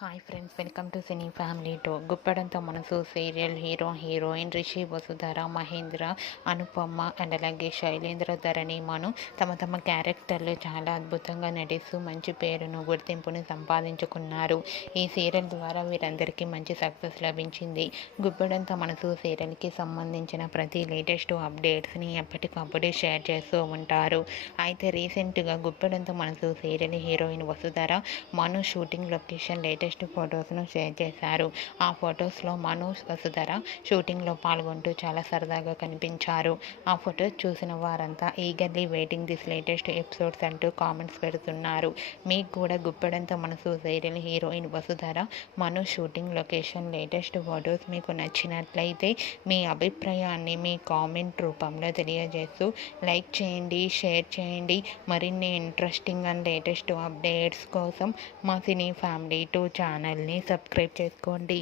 Hi friends, welcome to cine family two. Guppedantha Manasu serial heroine Rishi Vasudhara, Mahendra, Anupama and అలాగే శైలేంద్ర, ధరణి, మను తమ క్యారెక్టర్లు చాలా అద్భుతంగా నటిస్తూ మంచి పేరును, గుర్తింపును సంపాదించుకున్నారు. ఈ సీరియల్ ద్వారా వీరందరికీ మంచి సక్సెస్ లభించింది. గుప్పెడంతో మనసు సీరియల్కి సంబంధించిన ప్రతి లేటెస్ట్ అప్డేట్స్ని ఎప్పటికప్పుడు షేర్ చేస్తూ ఉంటారు. అయితే రీసెంట్గా గుప్పెడంతో మనసు సీరియల్ హీరోయిన్ వసుధర, మను షూటింగ్ లొకేషన్ లేటెస్ట్ ఫొటోస్ను షేర్ చేశారు. ఆ ఫొటోస్లో మను, వసుధర షూటింగ్లో పాల్గొంటూ చాలా సరదాగా కనిపించారు. ఆ ఫొటోస్ చూసిన వారంతా eagerly waiting this latest episodes అంటూ కామెంట్స్ పెడుతున్నారు. మీకు కూడా గుప్పెడంతో మనసు సీరియల్ హీరోయిన్ వసుధర, మను షూటింగ్ లొకేషన్ లేటెస్ట్ ఫొటోస్ మీకు నచ్చినట్లయితే మీ అభిప్రాయాన్ని మీ కామెంట్ రూపంలో తెలియజేస్తూ లైక్ చేయండి, షేర్ చేయండి. మరిన్ని ఇంట్రెస్టింగ్ అండ్ లేటెస్ట్ అప్డేట్స్ కోసం మా సినీ ఫ్యామిలీ టూ ఛానల్ని సబ్స్క్రైబ్ చేసుకోండి.